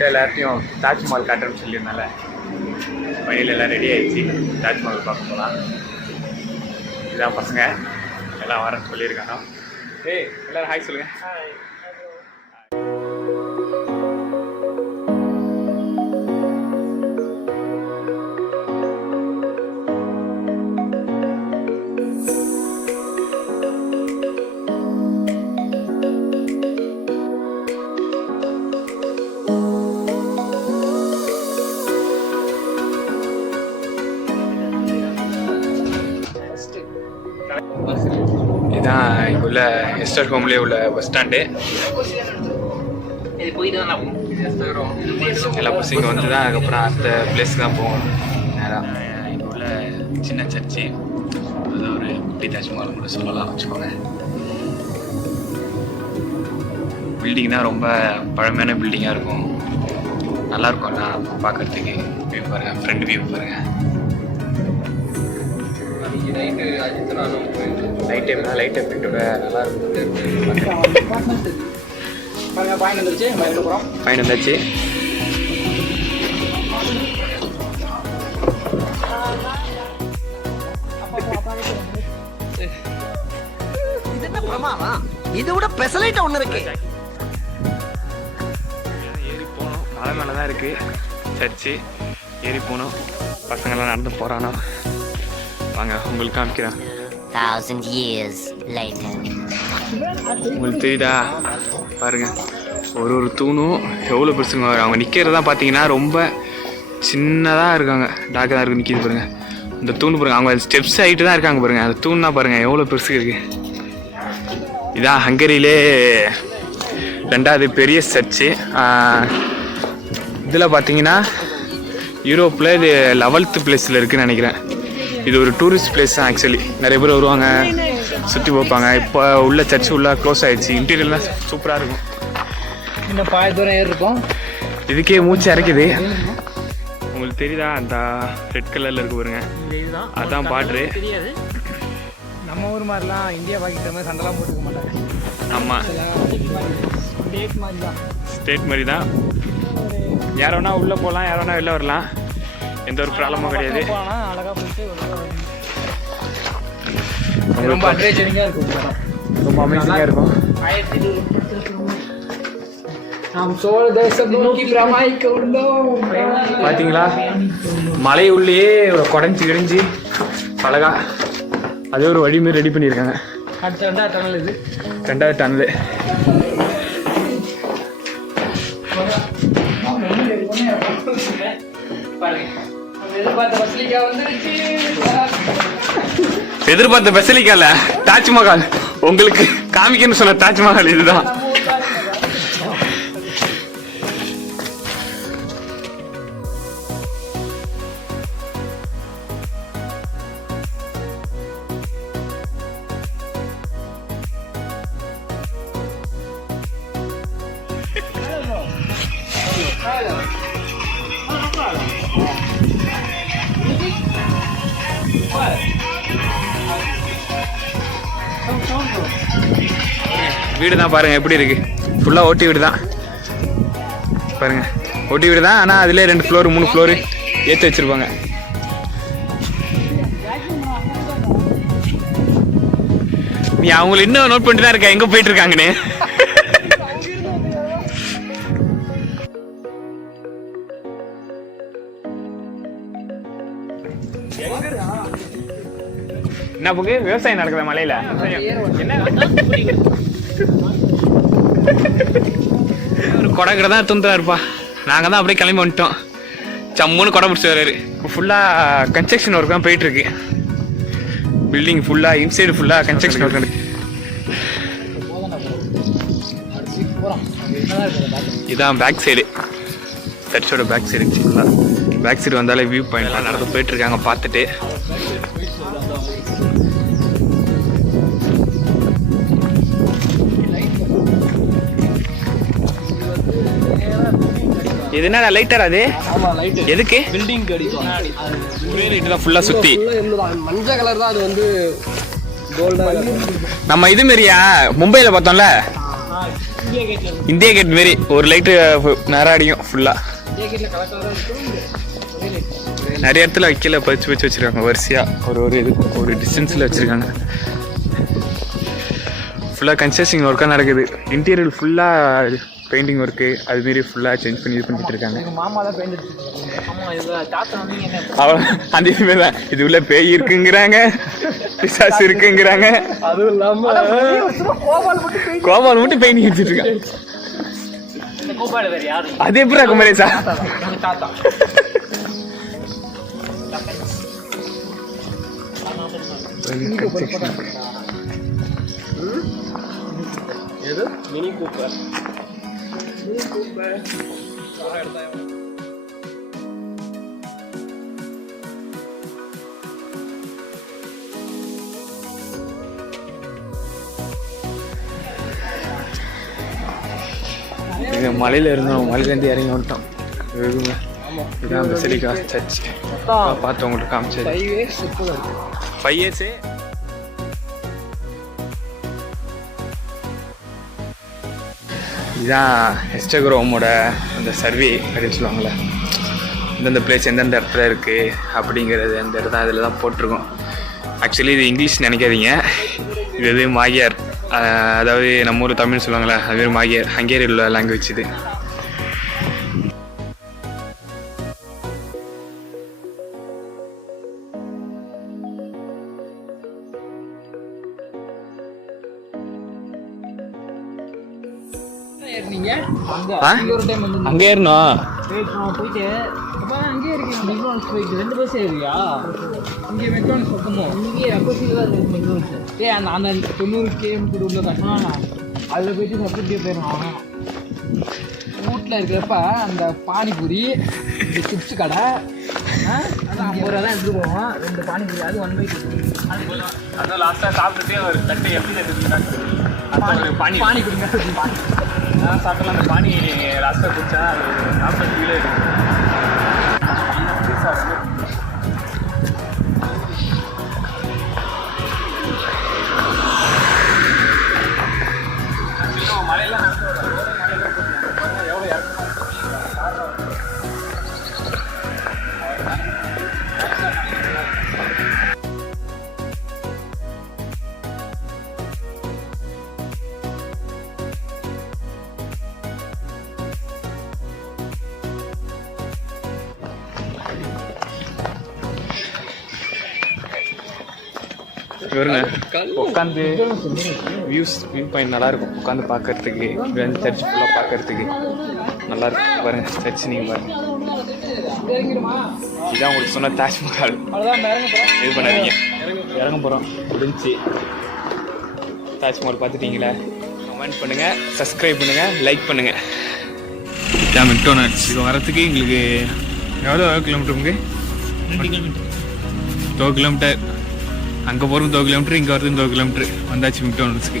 சொல்லிட்டு எல்லாத்தையும் தாஜ்மஹால் காட்டுறேன்னு சொல்லியிருந்தால வழியில் எல்லாம் ரெடி ஆகிடுச்சு. தாஜ்மஹால் பார்க்க போகலாம். இதுதான் பசங்க எல்லாம் வரேன்னு சொல்லியிருக்காங்க. ஏய் எல்லோரும் ஹாய் சொல்லுங்கள். ஹாய். இதுதான் இங்கே உள்ள எஸ்டர் ஹோம்லேயே உள்ள பஸ் ஸ்டாண்டு. எல்லா பஸ்ஸும் இங்கே வந்து தான் அதுக்கப்புறம் அடுத்த பிளேஸ்க்கு தான் போவோம். நேராக இங்கே உள்ள சின்ன சர்ச்சு, அது ஒரு குட்டி தாஜ்மஹால் கூட சொல்லலாம் வச்சுக்கோங்க. பில்டிங் தான் ரொம்ப பழமையான பில்டிங்காக இருக்கும். நல்லாயிருக்கும் நான் பார்க்குறதுக்கு. வியூ பாருங்கள், ஃப்ரண்ட் வியூ பாருங்கள். நைட் டைம்னா லைட் எஃபெக்டோட நல்லா இருக்கும். ஃபைன் வந்துச்சு. இதை விட ஸ்பெஷலைட் ஒன்று இருக்கு. ஏறி போனோம், மலை மேலே தான் இருக்கு சர்ச்சு. ஏறி போனோம், பசங்கள்லாம் நடந்து போகிறானோ. வாங்க உங்களுக்கு காமிக்கிறேன். 1000 years later. உங்களுக்கு தெரியுதா பாருங்க, ஒரு ஒரு தூணும் எவ்வளோ பெருசுங்க. அவங்க நிற்கிறதா பார்த்தீங்கன்னா ரொம்ப சின்னதாக இருக்காங்க, டார்க்காக தான் இருக்கு. நிற்கிது பாருங்க இந்த தூண் பாருங்க. அவங்க ஸ்டெப்ஸ் ஆகிட்டு தான் இருக்காங்க பாருங்க. அந்த தூண்னா பாருங்க எவ்வளோ பெருசு இருக்கு. இதான் ஹங்கரியிலே 2வது பெரிய சர்ச்சு. இதில் பார்த்தீங்கன்னா யூரோப்பில் இது 11th பிளேஸில் இருக்குதுன்னு நினைக்கிறேன். இது ஒரு டூரிஸ்ட் பிளேஸ் தான் ஆக்சுவலி. நிறைய பேர் வருவாங்க, சுற்றி பார்ப்பாங்க. இப்போ உள்ள சர்ச் உள்ள க்ளோஸ் ஆகிடுச்சு. இன்டீரியர்லாம் சூப்பராக இருக்கும். இன்னும் பாதி தூரம் ஏறி இருக்கும். இதுக்கே மூச்சு இறக்குது. உங்களுக்கு தெரியுதா அந்த ரெட் கலரில் இருக்கு பாருங்க, அதுதான் பார்டரு. நம்ம ஊர் மாதிரிலாம் இந்தியா பாகிஸ்தான் மாதிரி சண்டைலாம் போட்டுக்க மாட்டாங்க. ஆமாம், ஸ்டேட் மாதிரி தான். ஸ்டேட் மாதிரி தான். யார் வேணா உள்ளே போகலாம், யார் வேணா வெளில வரலாம், எந்த ஒரு ப்ராப்ளமும் கிடையாது. அழகாக போயிட்டு ரொம்ப அட்வென்ச்சரிங்காக இருக்கும். ரொம்ப அமேசிங்காக இருக்கும். நாம் சோழ தேசம் நோக்கி பிரமாணிக்க உள்ளோம். பார்த்தீங்களா, மலை உள்ளேயே குடஞ்சி கிடஞ்சி அழகா அதே ஒரு வழி மாரி ரெடி பண்ணியிருக்காங்க. அடுத்த 2வது டனல் இது. 2வது டனலு. எதிர்பார்த்த பசிலிக்கால தாஜ்மஹால் உங்களுக்கு காமிக்கன்னு சொன்ன தாஜ்மஹால் இதுதான். வீடு தான் பாருங்க எப்படி இருக்கு. ஃபுல்லாக ஓட்டி வீடு தான் பாருங்க. ஓட்டி வீடு தான், ஆனால் அதிலே 2 ஃப்ளோர் 3 ஃப்ளோரு ஏற்றி வச்சிருப்பாங்க. நீ அவங்களை இன்னும் நோட் பண்ணிட்டு தான் இருக்க எங்கே போயிட்டு இருக்காங்கன்னு. என்ன போக்கு விவசாயம் நடக்குதா மலையில? என்ன ஒரு கொடை கடை தான் துந்துரா இருப்பா. நாங்கள் தான் அப்படியே கிளம்பி வந்துட்டோம். சம்முன்னு கொடை பிடிச்சி வர்றாரு. ஃபுல்லாக கன்ஸ்ட்ரக்ஷன் ஒர்க் தான் போயிட்டுருக்கு. பில்டிங் ஃபுல்லாக இன்சைடு ஃபுல்லாக கன்ஸ்ட்ரக்ஷன் ஒர்க் நடக்குது. இதான் பேக் சைடு, சர்ச்சோட பேக் சைடு. ஃபுல்லாக பேக் சைடு வந்தாலே வியூ பாயிண்ட்லாம் நடந்து போயிட்டுருக்காங்க பார்த்துட்டு. இது என்ன லைட்டர்? அது எதுக்கு? பில்டிங் அடிக்கும். ஒரே லைட் தான் ஃபுல்லாக சுற்றி. மஞ்சள் கலர் தான் அது வந்து கோல்டன். நம்ம இது மாரியா மும்பையில் பார்த்தோம்ல இந்தியா கேட் மாரி ஒரு லைட்டு நேராடியும் ஃபுல்லாக. இந்தியா கேட்டில் கலர் கலராக இருக்கும். ஒரே லைட். நிறைய இடத்துல வைக்கல பறிச்சு வச்சுருக்காங்க வரிசையாக ஒரு இது ஒரு டிஸ்டன்ஸில் வச்சுருக்காங்க. ஃபுல்லாக கன்ஸ்ட்ரக்ஷன் ஒர்க்காக நடக்குது. இன்டீரியர் ஃபுல்லாக பெயிண்டிங் ஒர்க்கு அதுமாரி ஃபுல்லாக சேஞ்ச் பண்ணி இது பண்ணிட்டு இருக்காங்க. எங்கள் மாமா தான் பெயிண்ட் அடிச்சுருக்காங்க. ஆமாம், இதில் தாத்தா வந்து என்ன அவன் அந்த இதுமாரி தான் இது உள்ள பேய் இருக்குங்கிறாங்க, பிசாசு இருக்குங்கிறாங்க. அதுவும் இல்லாமல் கோபால் மட்டும் பெயிண்டிங் அடிச்சிட்டு இருக்காங்க. இந்த கோபால் வேறு யாரு? அது எப்படி குமரேசா? தாத்தா எது மினி கூப்பர். எங்கள் மலையில் இருந்தோம், மலையிலேருந்து இறங்கி வந்துட்டோம். இதான் பெசிலிக்கா சர்ச் பார்த்து உங்களுக்கு காமிச்சது. 5 years. இதுதான் இன்ஸ்டாகிராமோட அந்த சர்வே அப்படின்னு சொல்லுவாங்கள்ல, எந்தெந்த பிளேஸ் எந்தெந்த இடத்துல இருக்குது அப்படிங்கிறது அந்த இடத்த அதில் தான் போட்டிருக்கோம். ஆக்சுவலி இது இங்கிலீஷ் நினைக்காதீங்க, இது மாகியார், அதாவது நம்ம ஊர் தமிழ் சொல்லுவாங்கள்ல அதுமாரி மாகியார், ஹங்கேரியில் உள்ள லாங்குவேஜ் இது. அங்கே ஏறணும். போயிட்டு அங்கேயே இருக்கீங்க. மெக்டானல்ஸ் போயிட்டு 2 பஸ் ஏறியா? இங்கே மெக்டானல்ஸ் பக்கமோ இங்கே அப்போசிட்டில் தான் இருக்குது மெக்டானல்ஸ். அந்த அந்த 90 கிலோமீட்டர் உள்ள கட்டணம் அதில் போயிட்டு சப்போர்ட்டிவ் போயிடணும். வீட்டில் இருக்கிறப்ப அந்த பானிபூரி சிப்ஸ் கடை அதான் 50 ரூபா தான் எடுத்துகிட்டு போவோம். 2 பானிபூரி, அது 1 பை 2. அதான் லாஸ்ட்டாக சாப்பிட்டுட்டே ஒரு தட்டு எப்படி பானி கொடுங்க. நான் சாப்பிட்டலாம் அந்த பானி லாஸ்ட்டாக குடிச்சா அது 40 கிலோ இருக்குது. மலையெல்லாம் எவ்வளோ இறக்கணும். இவருங்க உட்காந்து வியூ பாயிண்ட் நல்லாயிருக்கும், உட்காந்து பார்க்கறதுக்கு. சர்ச் ஃபுல்லாக பார்க்கறதுக்கு நல்லாயிருக்கும். பாருங்கள் சர்ச் நீங்கள் பாருங்கள். இதான் உங்களுக்கு சொன்ன தாஜ்மஹால். இது பண்ணாதீங்க, இறங்க போகிறோம் முடிஞ்சு. தாஜ்மஹால் பார்த்துட்டீங்களா? கமெண்ட் பண்ணுங்கள், சப்ஸ்கிரைப் பண்ணுங்கள், லைக் பண்ணுங்கள். இதான் மெக்டானல்ஸ். இது வரத்துக்கு எங்களுக்கு எவ்வளோ கிலோமீட்டர்? உங்களுக்கு 2 கிலோமீட்டர். அங்கே போகிறது 2 கிலோமீட்டர், இங்கே வரது 2 கிலோமீட்டர். வந்தாச்சு மெக்டானல்ஸ்க்கு.